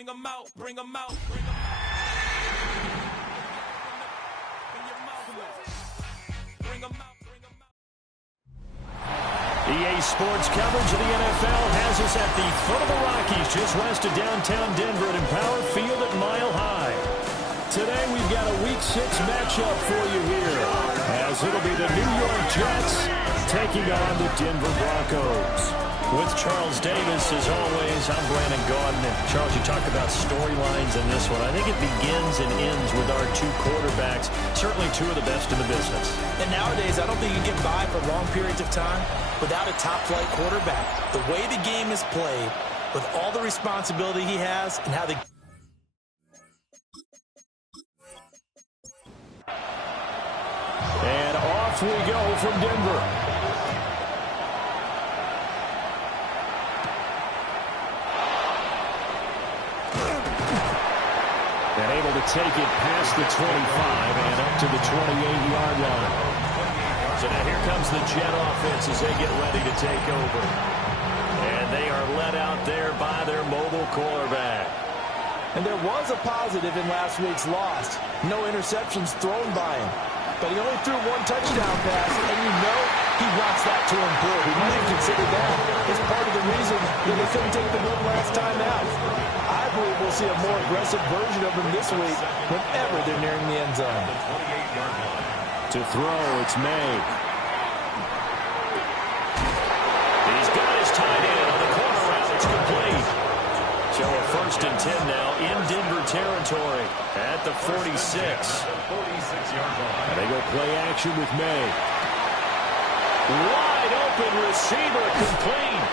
bring them out, bring them out, bring them out. Bring them out, bring them out. EA Sports coverage of the NFL has us at the foot of the Rockies, just west of downtown Denver at Empower Field at Mile High. Today we've got a Week 6 matchup for you here, as it'll be the New York Jets taking on the Denver Broncos. With Charles Davis, as always, I'm Brandon Gaudin. And Charles, you talk about storylines in this one. I think it begins and ends with our two quarterbacks, certainly two of the best in the business. And nowadays, I don't think you get by for long periods of time without a top-flight quarterback. The way the game is played, with all the responsibility he has, and how the... And off we go from Denver. And able to take it past the 25 and up to the 28-yard line. So now here comes the Jet offense as they get ready to take over. And they are led out there by their mobile quarterback. And there was a positive in last week's loss. No interceptions thrown by him. But he only threw one touchdown pass, and you know he wants that to improve. He might have considered that as part of the reason that they couldn't take the win last time out. I believe we'll see a more aggressive version of him this week whenever they're nearing the end zone. To throw, it's May. He's got his tight end on the corner route. It's complete. So a 1st and 10 now in Denver territory at the 46. And they go play action with May. Wide open receiver complete.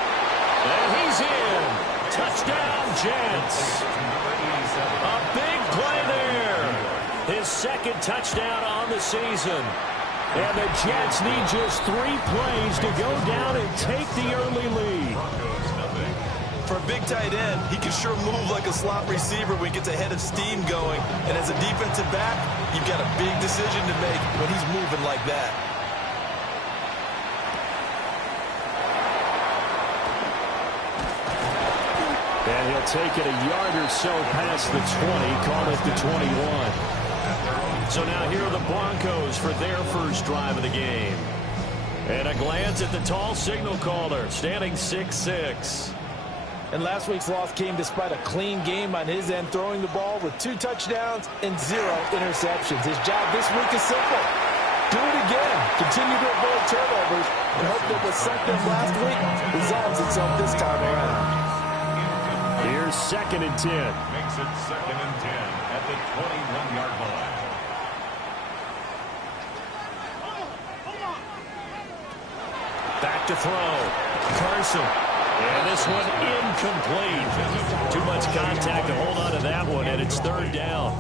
And he's in. Touchdown, Jets. A big play there. His second touchdown on the season. And the Jets need just 3 plays to go down and take the early lead. For a big tight end, he can sure move like a slot receiver when he gets a head of steam going. And as a defensive back, you've got a big decision to make when he's moving like that. And he'll take it a yard or so past the 20, call it the 21. So now here are the Broncos for their first drive of the game. And a glance at the tall signal caller, standing 6'6". And last week's loss came despite a clean game on his end, throwing the ball with 2 touchdowns and 0 interceptions. His job this week is simple. Do it again. Continue to avoid turnovers and hope that what sunk them last week resolves itself this time around. Here's 2nd and 10. Makes it 2nd and 10 at the 21-yard line. Back to throw. Carson. And this one incomplete. Too much contact to hold on to that one, and it's 3rd down.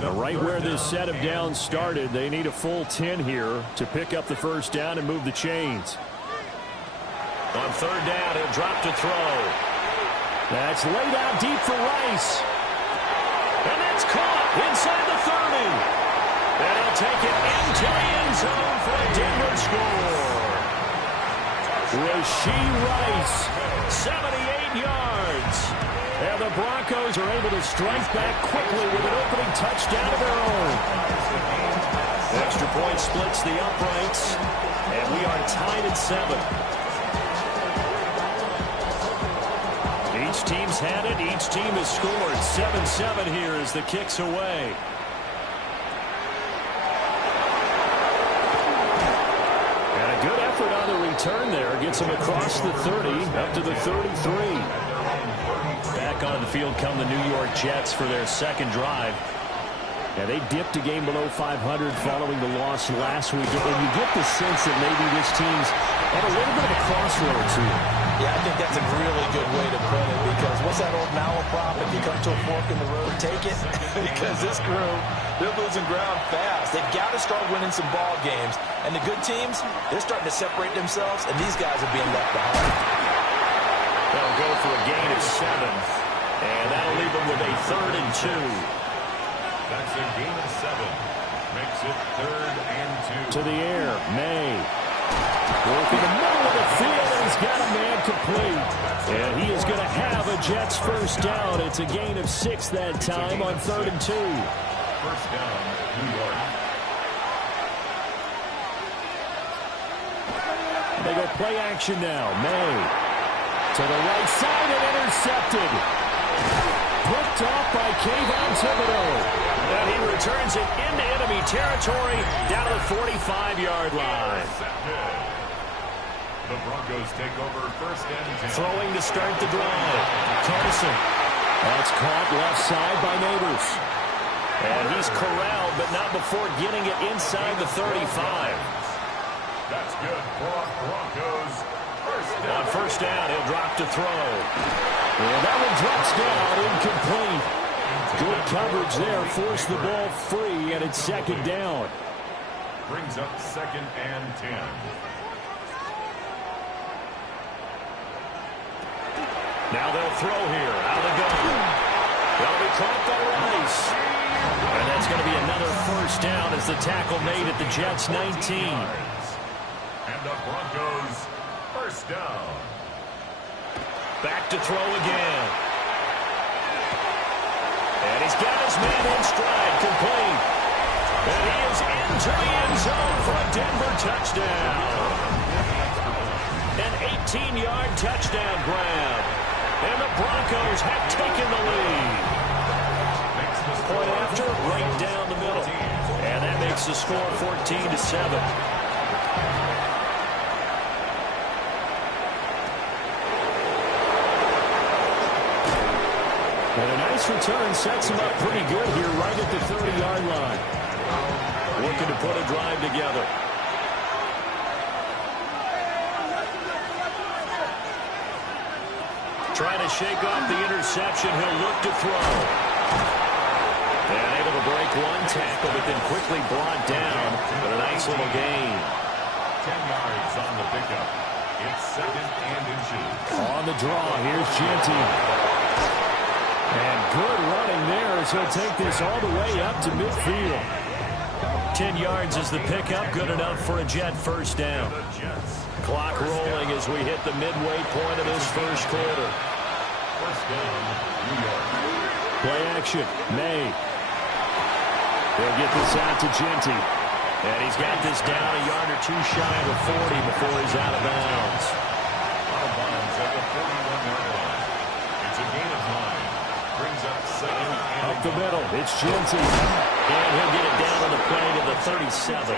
Now, right where this set of downs started, they need a full 10 here to pick up the 1st down and move the chains. On 3rd down, he'll drop to throw. That's laid out deep for Rice. And that's caught inside the 30. And he'll take it into the end zone for a Denver score. Rashee Rice, 78 yards. And the Broncos are able to strike back quickly with an opening touchdown of their own. Extra point splits the uprights, and we are tied at 7. Each team's had it. Each team has scored. 7-7 here as the kick's away. Good effort on the return there. Gets him across the 30, up to the 33. Back on the field come the New York Jets for their 2nd drive. And they dipped a game below 500 following the loss last week. And you get the sense that maybe this team's at a little bit of a crossroads here. Yeah, I think that's a really good way to put it, because what's that old malaprop? If you come to a fork in the road, take it. Because this crew, they're losing ground fast. They've got to start winning some ball games. And the good teams, they're starting to separate themselves, and these guys are being left behind. They'll go for a gain of 7. And that'll leave them with a 3rd and 2. That's a gain of 7. Makes it 3rd and 2. To the air, May. Work in the middle of the field, and he's got a man complete. And he is going to have a Jets first down. It's a gain of 6 that time on 3rd and 2. First down, New York. They go play action now. May to the right side and intercepted. Picked off by Kayvon Thibodeau. And he returns it into enemy territory down to the 45-yard line. The Broncos take over first and 10. Throwing to start the drive. Carson. That's caught left side by Neighbors. And he's corralled, but not before getting it inside the 35. That's good for Broncos. First down. On first down, he'll drop to throw. And that one drops down, incomplete. Good coverage there, forced the ball free, and it's 2nd down. Brings up 2nd and 10. Now they'll throw here, out of the gun. They'll be caught by Rice. And that's going to be another first down as the tackle made at the Jets' 19. And the Broncos first down. Back to throw again. And he's got his man in stride, complete. And he is into the end zone for a Denver touchdown. An 18-yard touchdown grab. And the Broncos have taken the lead. Point after, right down the middle. And that makes the score 14-7. And a nice return sets him up pretty good here right at the 30-yard line. Looking to put a drive together. Trying to shake off the interception. He'll look to throw. And able to break one tackle, but then quickly brought down. But a nice little gain. 10 yards on the pickup. It's 2nd and inches. On the draw, here's Genty. And good running there as he'll take this all the way up to midfield. 10 yards is the pickup. Good enough for a Jet first down. Clock rolling as we hit the midway point of this first quarter. First down, New York. Play action, May. They'll get this out to Genty. And he's got this down a yard or two shy of the 40 before he's out of bounds. Out of bounds at the 41-yard line. It's a gain of 9. Brings up 2nd and Up the middle, it's Genty. And he'll get it down on the play to the 37.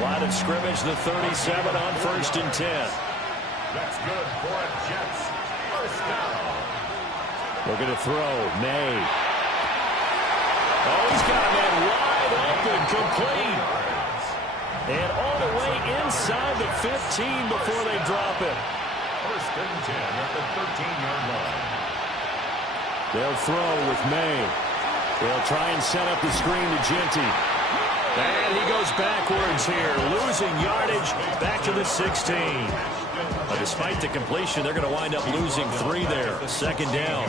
Line of scrimmage, the 37 on 1st and 10. That's good for a Jets. First down. Looking to throw, May. Oh, he's got a man wide open, complete. And all the way inside the 15 before they drop it. First and 10 at the 13-yard line. They'll throw with May. They'll try and set up the screen to Genty. And he goes backwards here, losing yardage back to the 16. Despite the completion, they're going to wind up losing 3 there. 2nd down.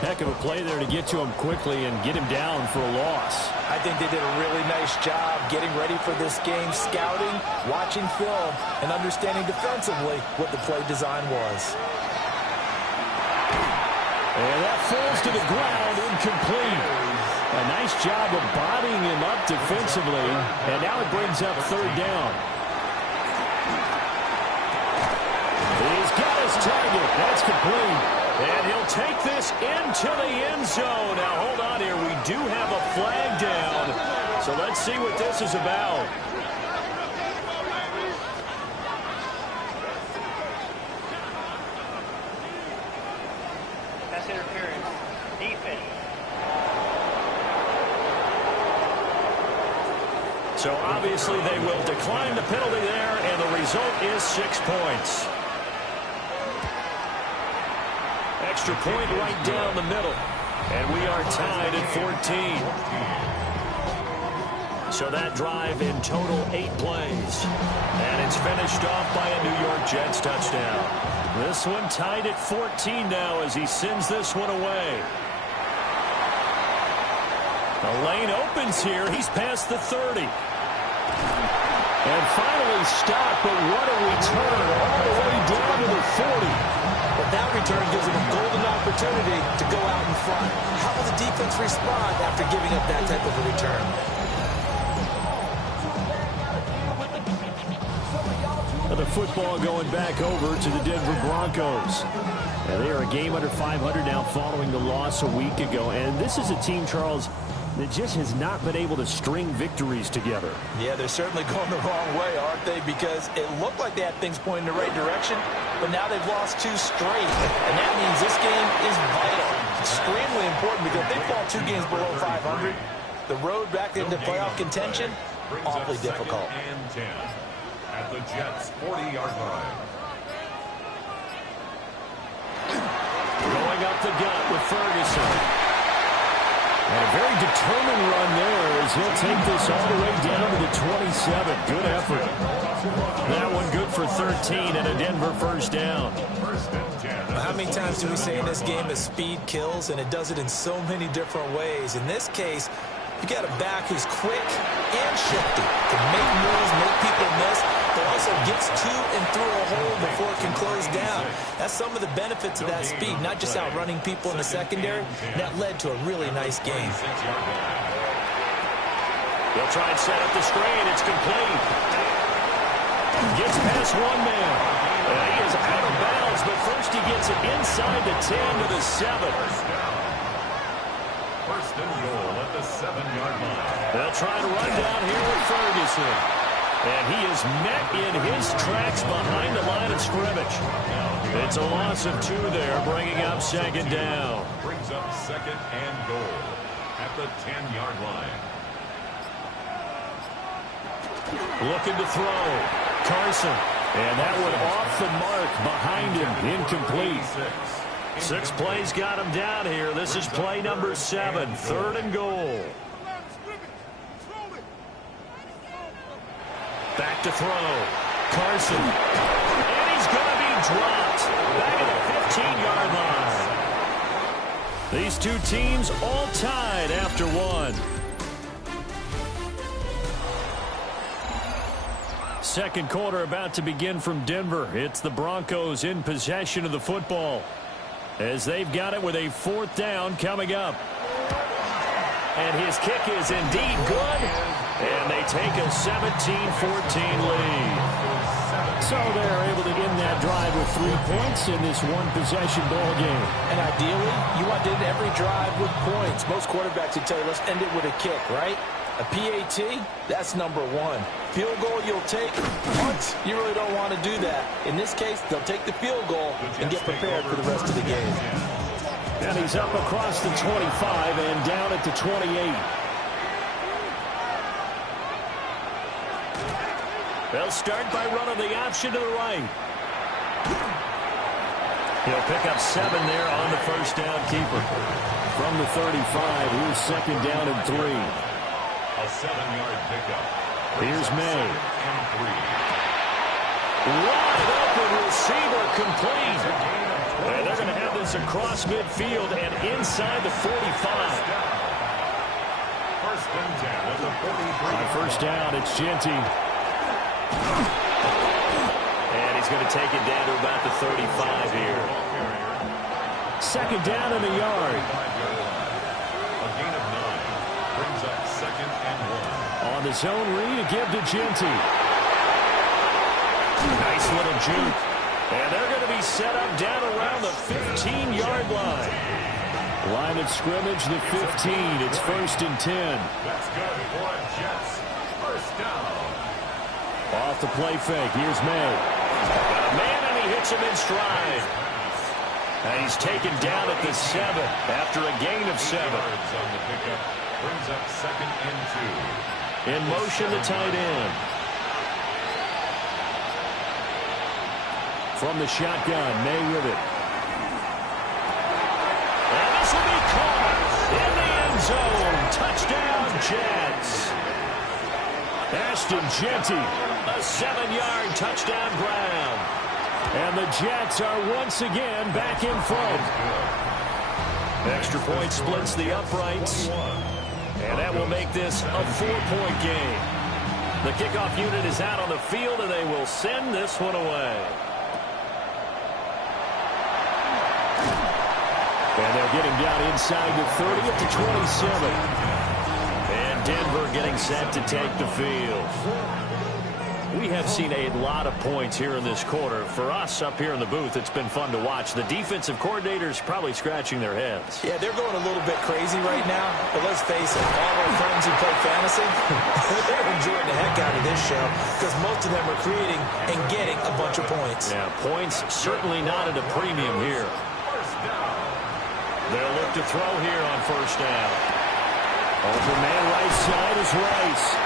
Heck of a play there to get to him quickly and get him down for a loss. I think they did a really nice job getting ready for this game, scouting, watching film, and understanding defensively what the play design was. And that falls to the ground, incomplete. A nice job of bodying him up defensively, and now it brings up 3rd down. He's got his target. That's complete. And he'll take this into the end zone. Now, hold on here. We do have a flag down. So let's see what this is about. That's interference. Defense. So obviously they will decline the penalty there, and the result is 6 points. Extra point right down the middle. And we are tied at 14. So that drive in total 8 plays. And it's finished off by a New York Jets touchdown. This one tied at 14 now as he sends this one away. The lane opens here. He's past the 30. And finally stopped, but what a return all the way down to the 40. But that return gives him a golden opportunity defense respond after giving up that type of a return? The football going back over to the Denver Broncos. And they are a game under 500 now following the loss a week ago. And this is a team, Charles, that just has not been able to string victories together. Yeah, they're certainly going the wrong way, aren't they? Because it looked like they had things pointing in the right direction, but now they've lost 2 straight. And that means this game is vital. Extremely important because if they fall 2 games below 500, the road back into playoff contention, awfully difficult. And 10 at the Jets' 40-yard line. Going up the gut with Ferguson. And a very determined run there as he'll take this all the way down to the 27. Good effort. That one good for 13 and a Denver first down. How many times do we say in this game that speed kills, and it does it in so many different ways? In this case, you got a back who's quick and shifty to make moves, make people miss, but also gets to and through a hole before it can close down. That's some of the benefits of that speed, not just outrunning people in the secondary. That led to a really nice game. They'll try and set up the screen. It's complete. Gets past one man. He is out of bounds, but first he gets it inside the 10 to the 7. First and goal at the 7-yard line. They'll try to run down here with Ferguson. And he is met in his tracks behind the line of scrimmage. It's a loss of 2 there, bringing up second down. Brings up second and goal at the 10-yard line. Looking to throw. Carson. And that one off the mark behind him. Incomplete. 6 plays got him down here. This is play number 7. 3rd and goal. Back to throw. Carson. And he's going to be dropped. Back at the 15-yard line. These 2 teams all tied after 1. Second quarter about to begin from Denver. It's the Broncos in possession of the football, as they've got it with a 4th down coming up. And his kick is indeed good. And they take a 17-14 lead. So they're able to end that drive with 3 points in this one-possession ball game. And ideally, you want to end every drive with points. Most quarterbacks would tell you, let's end it with a kick, right? A PAT, that's number 1. Field goal you'll take. Punt, you really don't want to do that. In this case, they'll take the field goal and get prepared for the rest of the game. And he's up across the 25 and down at the 28. They'll start by running the option to the right. He'll pick up 7 there on the first down keeper. From the 35, here's second down and 3. A 7-yard pickup. Here's May. And 3. Wide open receiver complete. And they're going to have this across midfield and inside the 45. First and 10 at the 43. On first down, it's Genty. And he's going to take it down to about the 35 here. Second down in the yard. A gain of 9. Brings up second and 1. On the zone read, give to Genty. Nice little juke. And they're going to be set up down around the 15-yard line. Line of scrimmage, the 15. It's first and 10. That's good for a Jets. First down. Off the play fake. Here's May. Got a man, and he hits him in stride. And he's taken down at the 7 after a gain of 7. Yards on the pickup. Brings up second and 2. In motion, the tight end. From the shotgun, May with it. And this will be caught in the end zone. Touchdown, Jets. Ashton Genty, a 7-yard touchdown grab. And the Jets are once again back in front. Extra point splits the uprights. And that will make this a 4-point game. The kickoff unit is out on the field, and they will send this one away. And they'll get him down inside the 30 at the 27. And Denver getting set to take the field. We have seen a lot of points here in this quarter. For us up here in the booth, it's been fun to watch. The defensive coordinators probably scratching their heads. Yeah, they're going a little bit crazy right now. But let's face it, all our friends who play fantasy, they're enjoying the heck out of this show because most of them are creating and getting a bunch of points. Yeah, points certainly not at a premium here. They'll look to throw here on first down. Over man right side is Rice.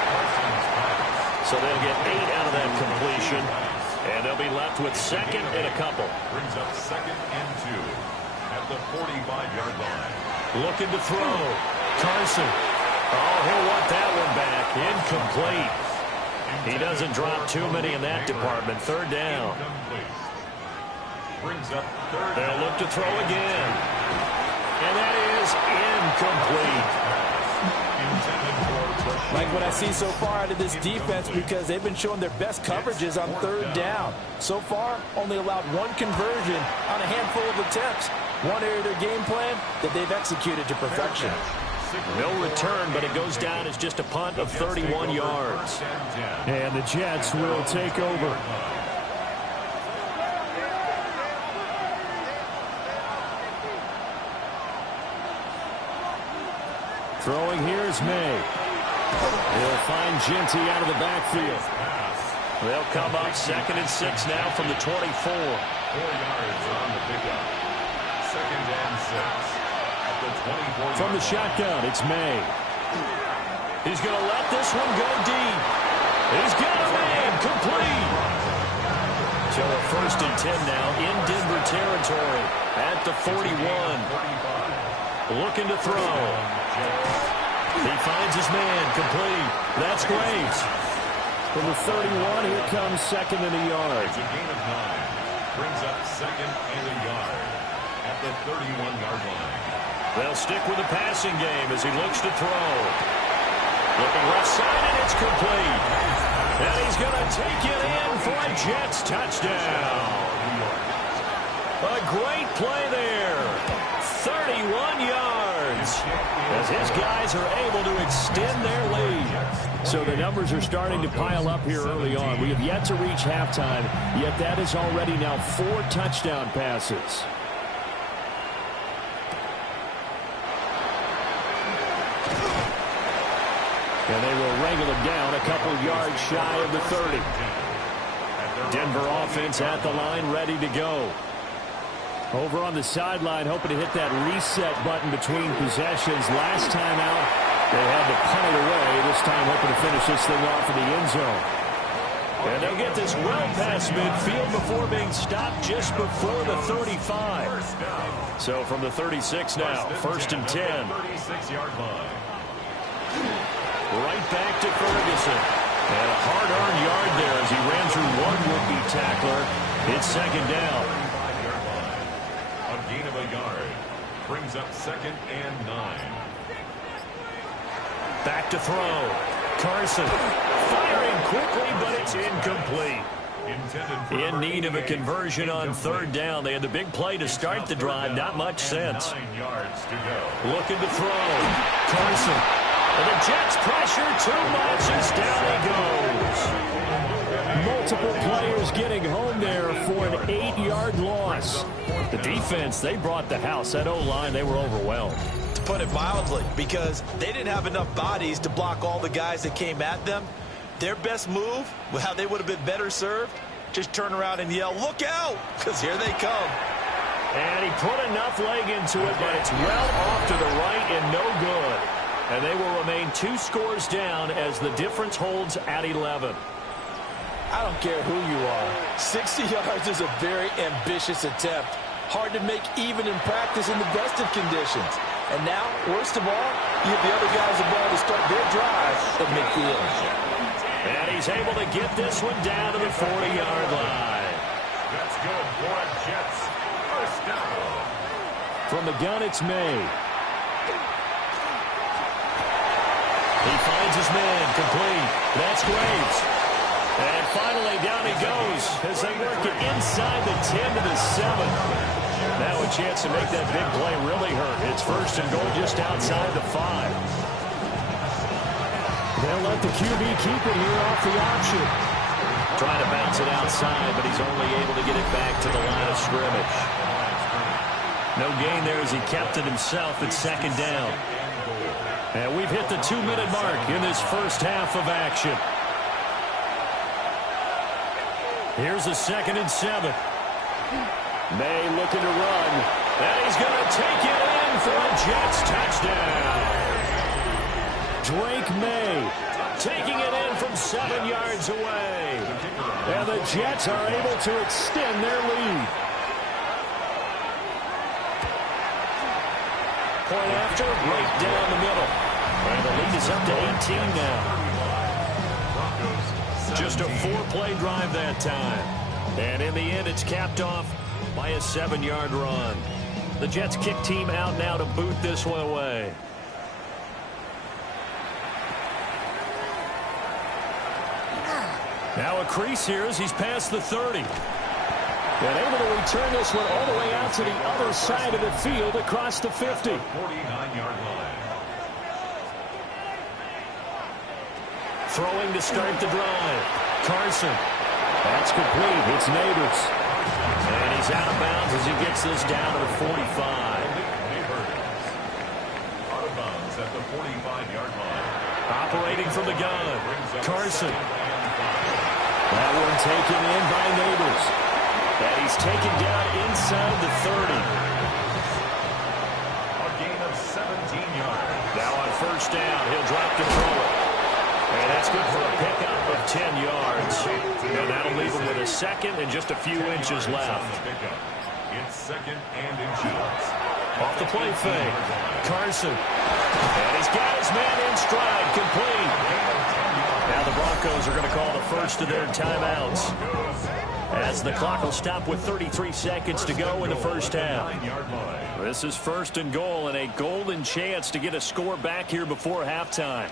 So they'll get 8 out of that completion. And they'll be left with second and a couple. Brings up second and 2 at the 45-yard line. Looking to throw. Carson. Oh, he'll want that one back. Incomplete. He doesn't drop too many in that department. Third down. Brings up third. They'll look to throw again. And that is incomplete. Like what I see so far out of this defense because they've been showing their best coverages on third down. So far, only allowed one conversion on a handful of attempts. One area of their game plan that they've executed to perfection. No return, but it goes down as just a punt of 31 yards. And the Jets will take over. Throwing here is May. He'll find Genty out of the backfield. They'll come up second and 6 now from the 24. 4 yards on the pickup. Second and 6 at the 24. From the shotgun, it's May. He's going to let this one go deep. He's got a man complete. So a first and 10 now in Denver territory at the 41. Looking to throw. He finds his man complete. That's Graves. From the 31, here comes second and a yard. It's a gain of 9. Brings up second and a yard at the 31-yard line. They'll stick with the passing game as he looks to throw. Looking left side, and it's complete. And he's going to take it in for a Jets touchdown. A great play there. 31 yards. As his guys are able to extend their lead. So the numbers are starting to pile up here early on. We have yet to reach halftime, yet that is already now 4 touchdown passes. And they will wrangle him down a couple yards shy of the 30. Denver offense at the line, ready to go. Over on the sideline, hoping to hit that reset button between possessions. Last time out, they had to punt it away. This time, hoping to finish this thing off in the end zone. And they'll get this well past midfield before being stopped just before the 35. So from the 36 now, first and 10. 36-yard line. Right back to Ferguson. And a hard-earned yard there as he ran through one would-be tackler. It's second down. A gain of a yard. Brings up second and 9. Back to throw. Carson firing quickly, but it's incomplete. In need of a conversion on third down. They had the big play to start the drive. Not much sense. 9 yards to go. Looking to throw. Carson. And the Jets pressure too much as down he goes. Multiple players getting home there for an 8-yard loss. The defense, they brought the house. That O-line, they were overwhelmed. To put it mildly, because they didn't have enough bodies to block all the guys that came at them. Their best move, how they would have been better served, just turn around and yell, "Look out!" because here they come. And he put enough leg into it, but it's well off to the right and no good. And they will remain 2 scores down as the difference holds at 11. I don't care who you are. 60 yards is a very ambitious attempt. Hard to make even in practice in the best of conditions. And now, worst of all, you have the other guys the ball to start their drive at midfield. And he's able to get this one down to the 40-yard line. That's good for a Jets first down. From the gun, it's May. He finds his man complete. That's Graves. And finally, down he goes as they work it inside the 10 to the 7. Now a chance to make that big play really hurt. It's first and goal just outside the 5. They'll let the QB keep it here off the option. Trying to bounce it outside, but he's only able to get it back to the line of scrimmage. No gain there as he kept it himself at second down. And we've hit the 2-minute mark in this first half of action. Here's a 2nd and 7. May looking to run. And he's going to take it in for a Jets touchdown. Drake May taking it in from 7 yards away. And the Jets are able to extend their lead. Point after, right down the middle. And the lead is up to 18 now. Just a 4-play drive that time. And in the end, it's capped off by a 7-yard run. The Jets kick team out now to boot this one away. Now a crease here as he's past the 30. And able to return this one all the way out to the other side of the field across the 50. 49-yard line. Throwing to start the drive. Carson. That's complete. It's Neighbors. And he's out of bounds as he gets this down to the 45. Out of bounds at the 45-yard line. Operating from the gun. Carson. That one taken in by Neighbors. And he's taken down inside the 30. A gain of 17 yards. Now on first down, he'll drop to throw it. And that's good for a pickup of 10 yards. And that'll leave him with a 2nd and just a few inches left. It's 2nd and inches. Off the play fake. Carson. And he's got his man in stride, complete. Now the Broncos are going to call the first of their timeouts, as the clock will stop with 33 seconds to go in the first half. This is 1st and goal and a golden chance to get a score back here before halftime.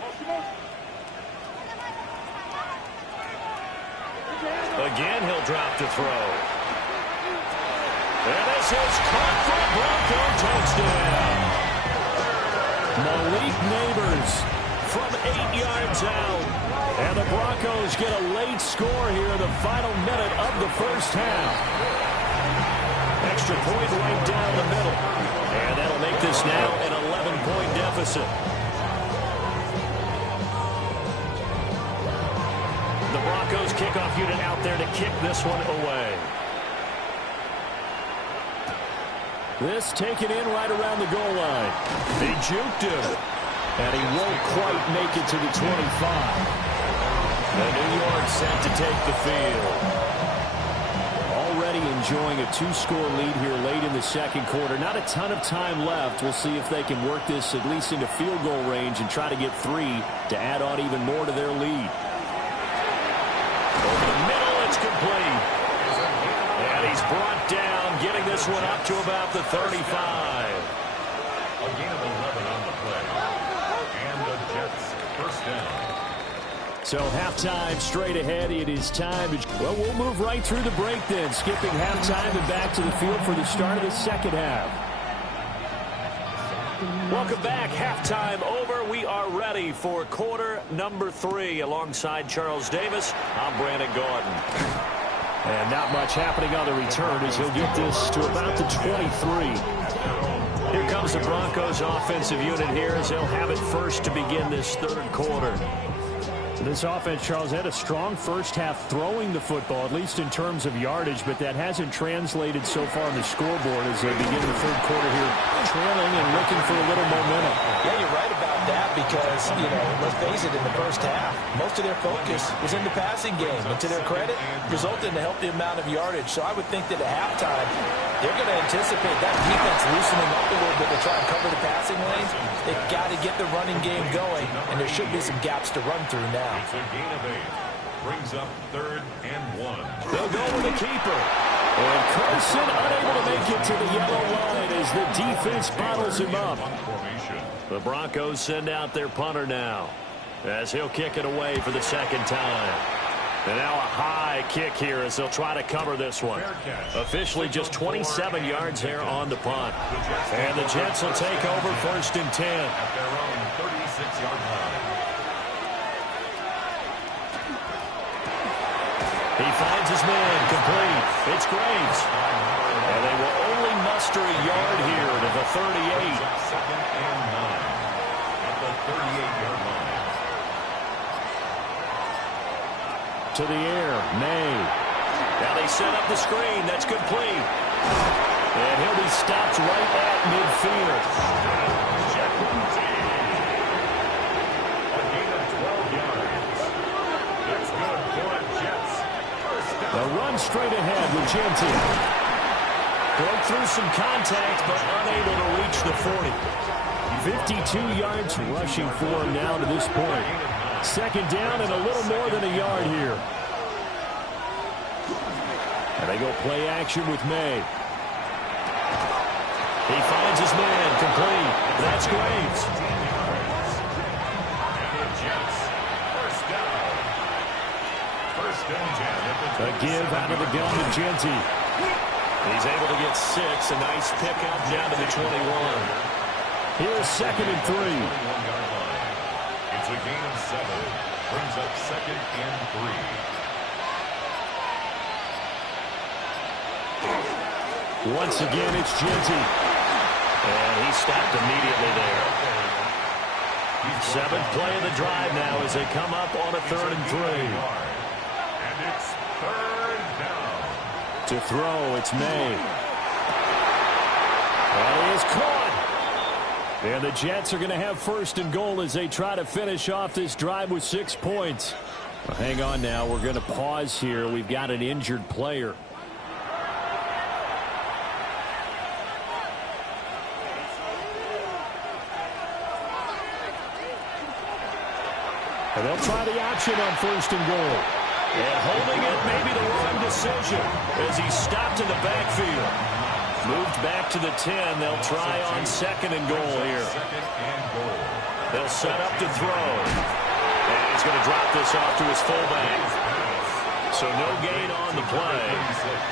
Again, he'll drop to throw. And this is caught for a Bronco touchdown. Malik Neighbors from 8 yards out. And the Broncos get a late score here in the final minute of the first half. Extra point right down the middle. And that'll make this now an 11-point deficit. The Broncos kickoff unit out there to kick this one away. This taken in right around the goal line. They juked him. And he won't quite make it to the 25. And New York set to take the field. Already enjoying a 2-score lead here late in the second quarter. Not a ton of time left. We'll see if they can work this at least into field goal range and try to get 3 to add on even more to their lead. Over the middle, it's complete. And he's brought down, getting this one up to about the 35. A gain of 11 on the play. And the Jets first down. So halftime straight ahead. It is time to... Well, we'll move right through the break then. Skipping halftime and back to the field for the start of the second half. Welcome back. Halftime over. We are ready for quarter number 3. Alongside Charles Davis, I'm Brandon Gordon. And not much happening on the return as he'll get this to about the 23. Here comes the Broncos offensive unit here as they'll have it first to begin this third quarter. This offense, Charles, had a strong first half throwing the football, at least in terms of yardage, but that hasn't translated so far on the scoreboard as they begin the third quarter here, trailing and looking for a little momentum. Yeah, you're right about that because, let's face it, in the first half, most of their focus was in the passing game. And to their credit, resulted in a healthy amount of yardage. So I would think that at halftime, they're going to anticipate that defense loosening up a little bit to try and cover the passing lanes. They've got to get the running game going, and there should be some gaps to run through now. It's a gain of 8. Brings up 3rd and 1. They'll go with the keeper. And Carson unable to make it to the yellow line as the defense bottles him up. The Broncos send out their punter now as he'll kick it away for the second time. And now a high kick here as they'll try to cover this one. Officially just 27 yards there on the punt. And the Jets will take over 1st and 10. At their own 36-yard line. He finds his man complete. It's Graves. And they will only muster a yard here to the 38. 2nd and 9 at the 38-yard line. To the air, May. Now they set up the screen. That's complete. And he'll be stopped right at midfield. A gain of 12 yards. That's good for the Jets. First down. The run straight ahead with Genty. Broke through some contact, but unable to reach the 40. 52 yards rushing for him now to this point. 2nd down and a little more than a yard here. And they go play action with May. He finds his man complete. That's Graves. And the Jets, first down. 1st and 10 at the A give out of the gun to Genty. He's able to get 6. A nice pickup down to the 21. Here's 2nd and 3. 21-yard line. It's a gain of 7. Brings up 2nd and 3. Once again, it's Genty. And he stopped immediately there. 7th play of the drive now as they come up on a 3rd and 3. And it's 3rd down. To throw, it's May. And he is caught. And the Jets are going to have 1st and goal as they try to finish off this drive with 6 points. Well, hang on now. We're going to pause here. We've got an injured player. And they'll try the option on 1st and goal. And holding it may be the wrong decision as he's stopped in the backfield. Moved back to the 10. They'll try on 2nd and goal here. 2nd and goal. They'll set up to throw. And he's going to drop this off to his fullback. So no gain on the play.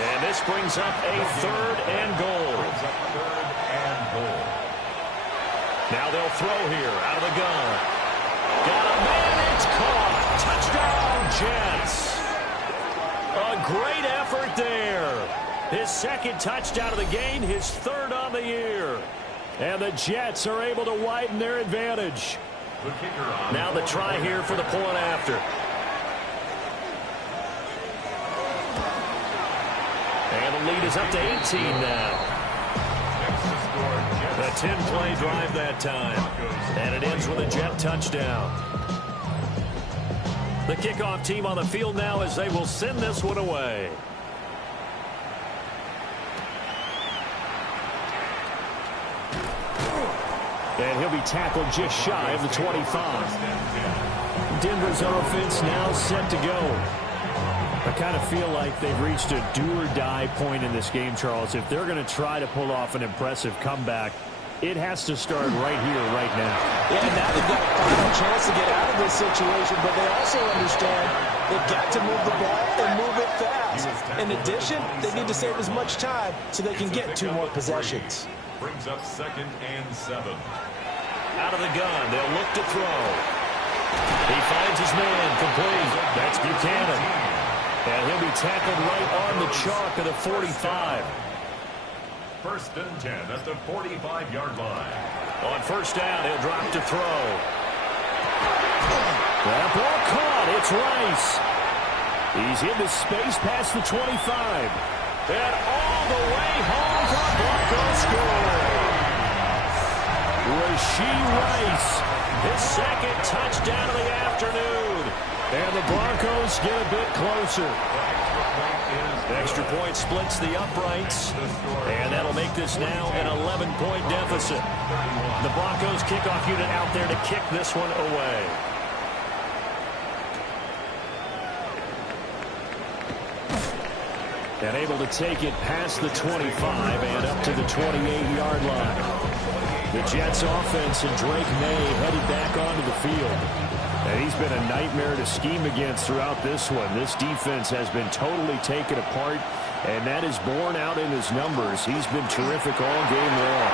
And this brings up a 3rd and goal. Brings up 3rd and goal. Now they'll throw here out of the gun. Got a man. It's caught. Touchdown, Jets. A great effort there. His 2nd touchdown of the game, his 3rd on the year. And the Jets are able to widen their advantage. The kicker on. Now the try here for the point after. And the lead is up to 18 now. Next to score, Jets. A 10-play drive that time. And it ends with a Jet touchdown. The kickoff team on the field now as they will send this one away. And he'll be tackled just shy of the 25. Denver's offense now set to go. I kind of feel like they've reached a do-or-die point in this game, Charles. If they're going to try to pull off an impressive comeback, it has to start right here, right now. Yeah, and now they've got a final chance to get out of this situation, but they also understand they've got to move the ball and move it fast. In addition, they need to save as much time so they can get 2 more possessions. Brings up 2nd and 7. Out of the gun, they'll look to throw. He finds his man complete. That's Buchanan. And he'll be tackled right on the chalk of the 45. 1st and 10 at the 45-yard line. On 1st down, he'll drop to throw. That ball caught. It's Rice. He's in the space past the 25. And all the way home for a Broncos score. Rashee Rice, his 2nd touchdown of the afternoon. And the Broncos get a bit closer. Extra point splits the uprights. And that'll make this now an 11-point deficit. The Broncos kickoff unit out there to kick this one away. And able to take it past the 25 and up to the 28-yard line. The Jets offense and Drake May headed back onto the field. And he's been a nightmare to scheme against throughout this one. This defense has been totally taken apart, and that is borne out in his numbers. He's been terrific all game long.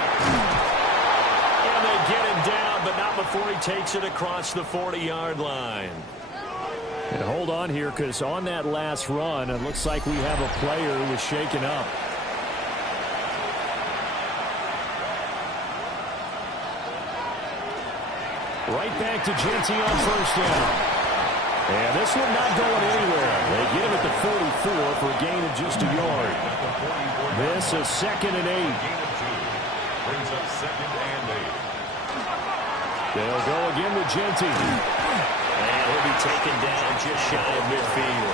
And they get him down, but not before he takes it across the 40-yard line. And hold on here, because on that last run, it looks like we have a player who was shaken up. Right back to Genty on first down. And this one not going anywhere. They get him at the 44 for a gain of just a yard. This is 2nd and 8. Brings up 2nd and 8. They'll go again with Genty. And he'll be taken down just shy of midfield.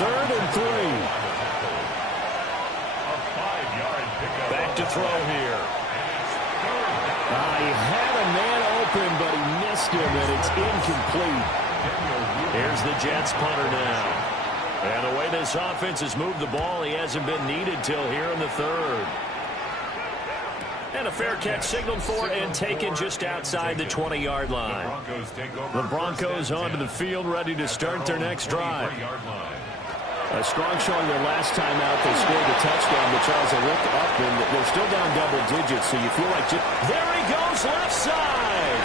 3rd and 3. A 5-yard pickup. Back to throw here. He had a man open, but he missed him, and it's incomplete. Here's the Jets punter now. And the way this offense has moved the ball, he hasn't been needed till here in the 3rd. And a fair catch signaled for and taken just outside the 20-yard line. The Broncos onto the field, ready to start their next drive. A strong showing their last time out. They scored the touchdown, but Charles, they look up, and they're still down double digits, so you feel like... There he goes, left side!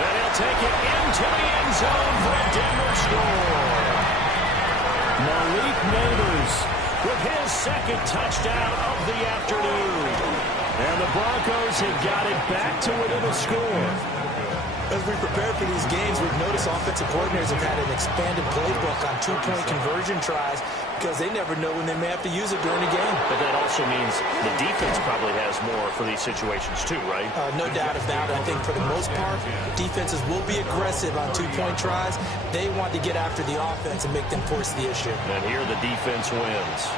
And he'll take it into the end zone for a Denver score. Malik Neighbors with his 2nd touchdown of the afternoon. And the Broncos have got it back to within a score. As we prepare for these games, we've noticed offensive coordinators have had an expanded playbook on 2-point conversion tries because they never know when they may have to use it during the game. But that also means the defense probably has more for these situations too, right? No doubt about it. I think for the most part, defenses will be aggressive on 2-point tries. They want to get after the offense and make them force the issue. And here the defense wins.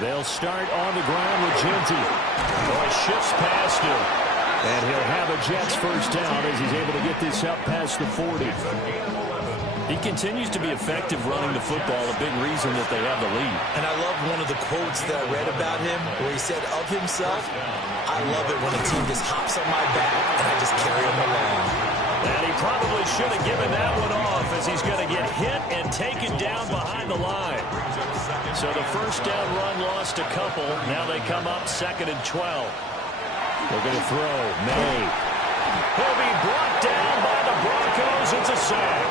They'll start on the ground with Genty. Boy, shifts past him. And he'll have a Jets first down as he's able to get this up past the 40. He continues to be effective running the football, a big reason that they have the lead. And I love one of the quotes that I read about him where he said of himself, I love it when a team just hops on my back and I just carry him along. And he probably should have given that one off as he's going to get hit and taken down behind the line. So the first down run lost a couple. Now they come up 2nd and 12. They're going to throw. May. He'll be brought down by the Broncos. It's a sack.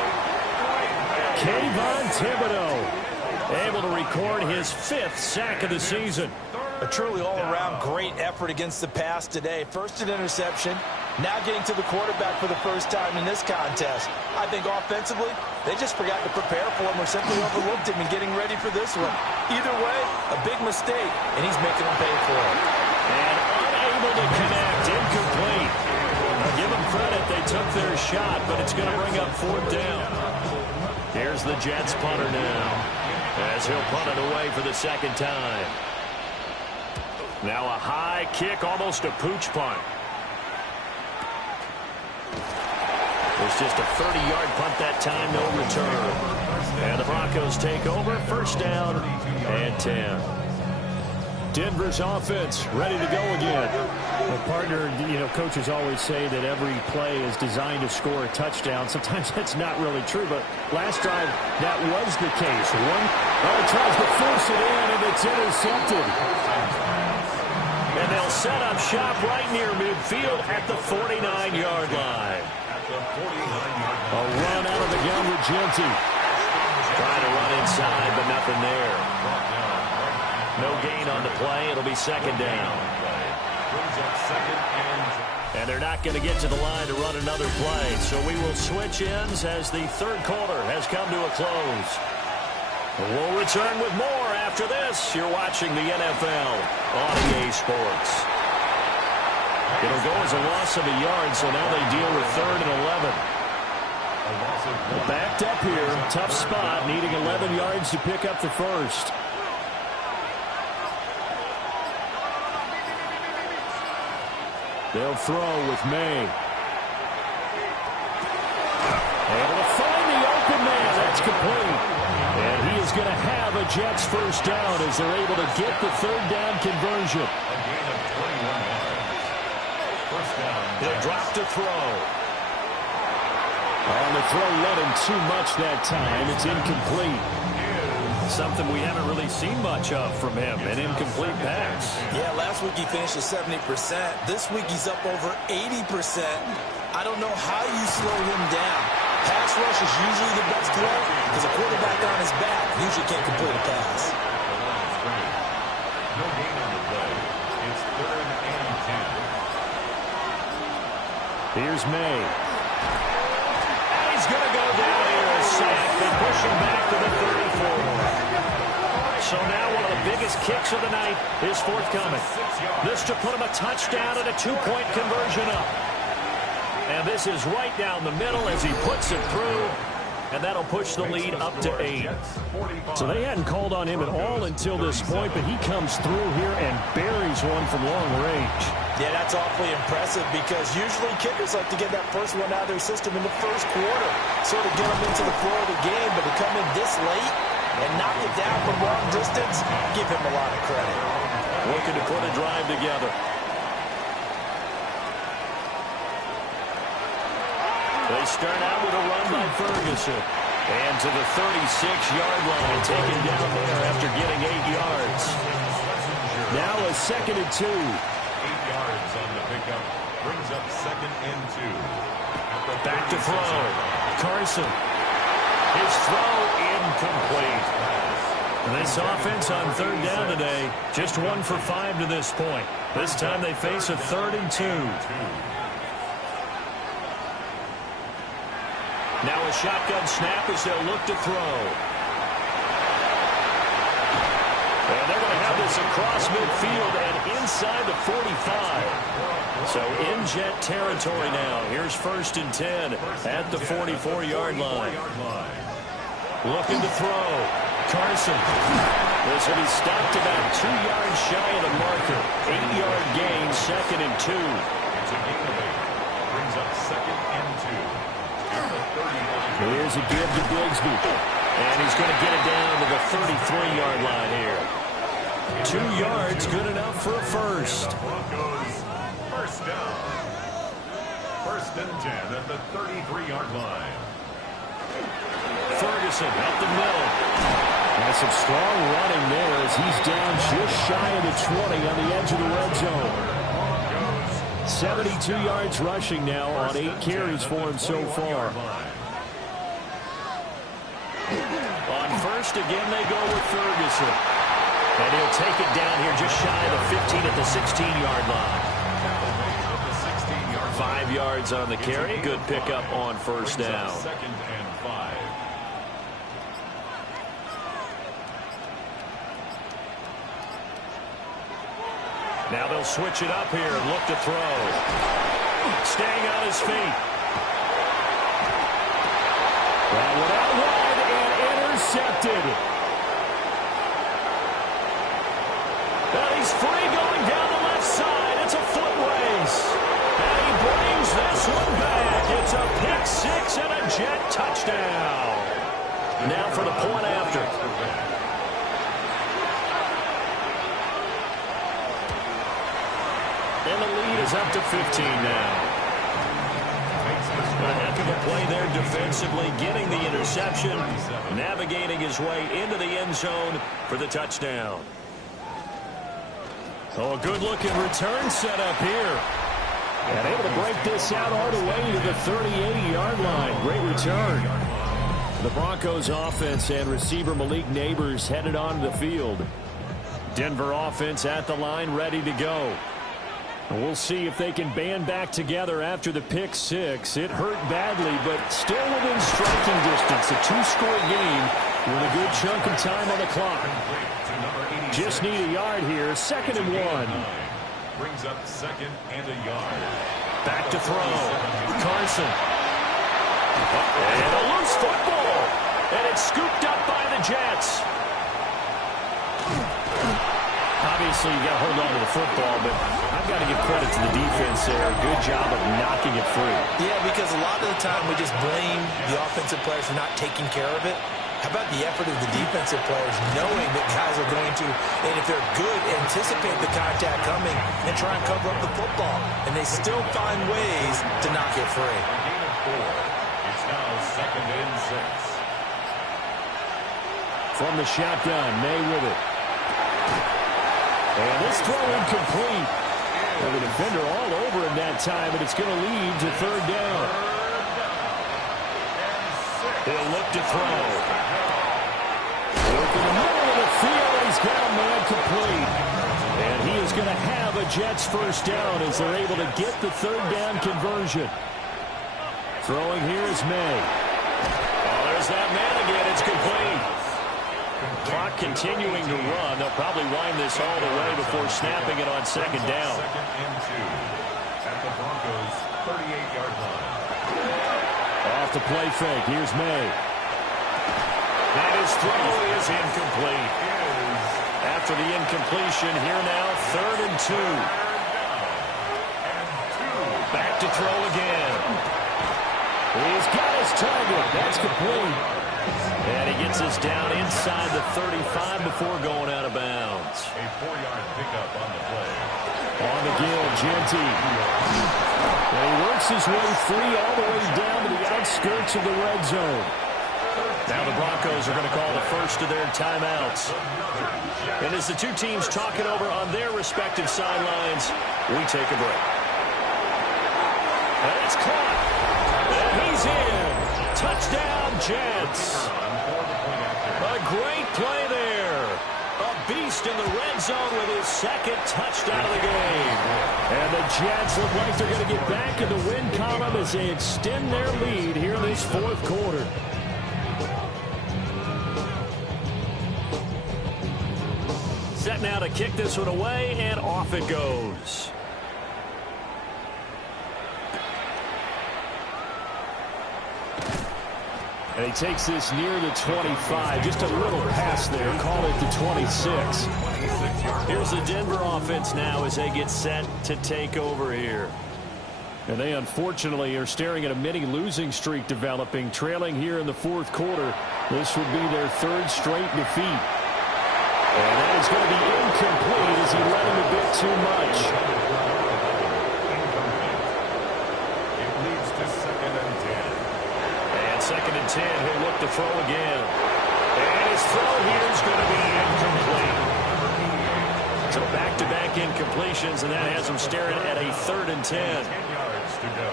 Kayvon Thibodeau able to record his 5th sack of the season. A truly all-around great effort against the pass today. First an interception, now getting to the quarterback for the first time in this contest. I think offensively, they just forgot to prepare for him or simply overlooked him in getting ready for this one. Either way, a big mistake, and he's making them pay for it. And unable to connect, incomplete. Now give them credit, they took their shot, but it's going to bring up 4th down. Here's the Jets punter now, as he'll punt it away for the 2nd time. Now a high kick, almost a pooch punt. It's just a 30-yard punt that time, no return. And the Broncos take over, first down and 10. Denver's offense ready to go again. Well, partner, coaches always say that every play is designed to score a touchdown. Sometimes that's not really true, but last drive that was the case. Tries to force it in, and it's intercepted. And they'll set up shop right near midfield at the 49-yard line. A run out of the gun with Genty. Trying to run inside, but nothing there. No gain on the play. It'll be 2nd down. And they're not going to get to the line to run another play. So we will switch ends as the 3rd quarter has come to a close. We'll return with more after this. You're watching the NFL on EA Sports. It'll go as a loss of a yard, so now they deal with 3rd and 11. Backed up here, tough spot, needing 11 yards to pick up the first. They'll throw with May. Able to find the open man. That's complete. And he is going to have a Jets first down as they're able to get the 3rd down conversion. A gain of 21 yards. First He'll drop to throw. On the throw, let him too much that time. It's incomplete. Something we haven't really seen much of from him, an incomplete pass. Yeah, last week he finished at 70%. This week he's up over 80%. I don't know how you slow him down. Pass rush is usually the best throw because a quarterback on his back usually can't complete a pass. No gain on the play. It's 3rd and 10. Here's May. And he's going to go down here and sack. They push him back to the 34. So now one of the biggest kicks of the night is forthcoming. This to put him a touchdown and a 2-point conversion up. And this is right down the middle as he puts it through. And that'll push the lead up to 8. So they hadn't called on him at all until this point, but he comes through here and buries one from long range. Yeah, that's awfully impressive because usually kickers like to get that first one out of their system in the first quarter, sort of get them into the flow of the game, but to come in this late and knock it down from long distance, give him a lot of credit. Looking to put a drive together. They start out with a run by Ferguson. And to the 36-yard line, taken down there after getting 8 yards. Now a 2nd and 2. 8 yards on the pickup. Brings up 2nd and 2. Back to throw. Carson. His throw incomplete. And this offense on 3rd down today, just 1 for 5 to this point. This time they face a 3rd and 2. Now a shotgun snap as they'll look to throw. And they're going to have this across midfield and inside the 45. So in Jet territory now. Here's 1st and 10 at the 44-yard line. Looking to throw. Carson. This will be stopped about 2 yards shy of the marker. 8-yard gain, 2nd and 2. It's a gain of 8. Brings up 2nd and 2. Here's a give to Bigsby. And he's going to get it down to the 33-yard line here. 2 yards, good enough for a first. Broncos, first down. 1st and 10 at the 33-yard line. Ferguson up the middle. And some strong running there as he's down just shy of the 20 on the edge of the red zone. 72 yards rushing now on 8 carries for him so far. On 1st again, they go with Ferguson. And he'll take it down here just shy of the 15 at the 16-yard line. 5 yards on the carry. Good pickup on 1st down. 2nd and 5. Now they'll switch it up here and look to throw. Staying on his feet. That one out wide and intercepted. And he's free going down the left side. It's a foot race. And he brings this one back. It's a pick 6 and a Jet touchdown. Now for the point after. And the lead is up to 15 now. A heck of a play there defensively, getting the interception, navigating his way into the end zone for the touchdown. Oh, a good-looking return set up here. And able to break this out all the way to the 38-yard line. Great return. The Broncos offense and receiver Malik Neighbors headed onto the field. Denver offense at the line, ready to go. We'll see if they can band back together after the pick 6. It hurt badly, but still within striking distance. A 2-score game with a good chunk of time on the clock. Just need a yard here. 2nd and 1. Brings up 2nd and a yard. Back to throw. Carson. And a loose football. And it's scooped up by the Jets. Obviously, you got to hold on to the football, but I've got to give credit to the defense there. Good job of knocking it free. Yeah, because a lot of the time we just blame the offensive players for not taking care of it. How about the effort of the defensive players knowing that guys are going to, and if they're good, anticipate the contact coming and try and cover up the football. And they still find ways to knock it free. A gain of 4. It's now 2nd and 6. From the shotgun, May with it. And this throw incomplete. And the defender all over him that time, and it's going to lead to 3rd down. He'll look to throw. Look in the middle of the field, he's got a man complete. And he is going to have a Jets first down as they're able to get the 3rd down conversion. Throwing here is May. Oh, there's that man again. It's complete. Clock continuing to run. They'll probably wind this all the way before snapping it on 2nd down. 2nd and 2 at the Broncos' 38-yard line. Off the play fake. Here's May. And his throw is incomplete. After the incompletion, here now, 3rd and 2. Back to throw again. He's got his target. That's complete. And he gets us down inside the 35 before going out of bounds. A 4-yard pickup on the play. On the give, Genty. And he works his way free all the way down to the outskirts of the red zone. Now the Broncos are going to call the first of their timeouts. And as the two teams talk it over on their respective sidelines, we take a break. And it's caught. And he's in. Touchdown, Jets. A great play there. A beast in the red zone with his 2nd touchdown of the game. And the Jets look like they're going to get back in the win column as they extend their lead here in this 4th quarter. Set now to kick this one away, and off it goes. And he takes this near the 25. Just a little pass there. Call it the 26. Here's the Denver offense now as they get set to take over here. And they unfortunately are staring at a mini losing streak developing, trailing here in the 4th quarter. This would be their 3rd straight defeat. And that is going to be incomplete as he let him a bit too much. It leads to 2nd and 10. 2nd and 10, he'll look to throw again. And his throw here is going to be incomplete. So back-to-back incompletions, and that has him staring at a 3rd and 10. 10 yards to go.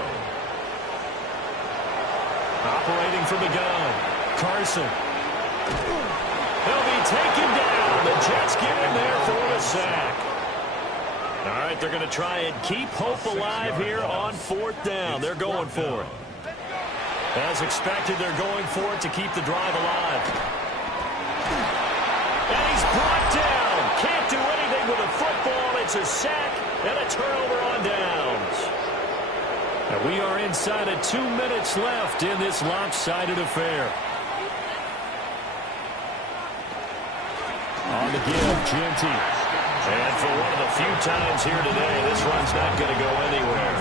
Operating from the gun, Carson. He'll be taken down. The Jets get him there for the sack. All right, they're going to try and keep hope alive here on 4th down. They're going for it. As expected, they're going for it to keep the drive alive. And he's brought down. Can't do anything with a football. It's a sack and a turnover on downs. And we are inside of 2 minutes left in this lopsided affair. On the give, Genty. And for one of the few times here today, this run's not going to go anywhere.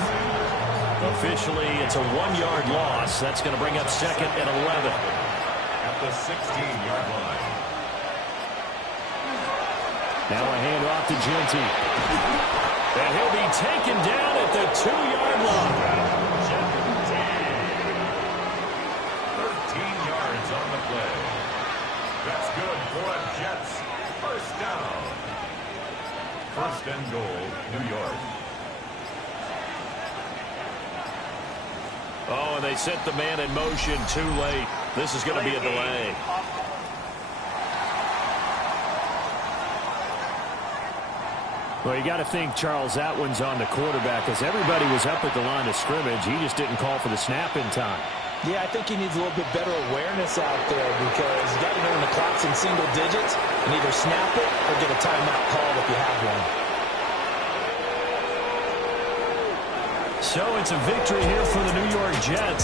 Officially, it's a 1-yard loss. That's going to bring up 2nd and 11. At the 16-yard line. Now a handoff to Genty. And he'll be taken down at the 2-yard line. 13 yards on the play. That's good for a Jets first down. 1st and goal, New York. Oh, and they set the man in motion too late. This is going to be a delay. Well, you got to think, Charles, that one's on the quarterback as everybody was up at the line of scrimmage. He just didn't call for the snap in time. Yeah, I think he needs a little bit better awareness out there because you got to know when the clock's in single digits and either snap it or get a timeout called if you have one. So it's a victory here for the New York Jets.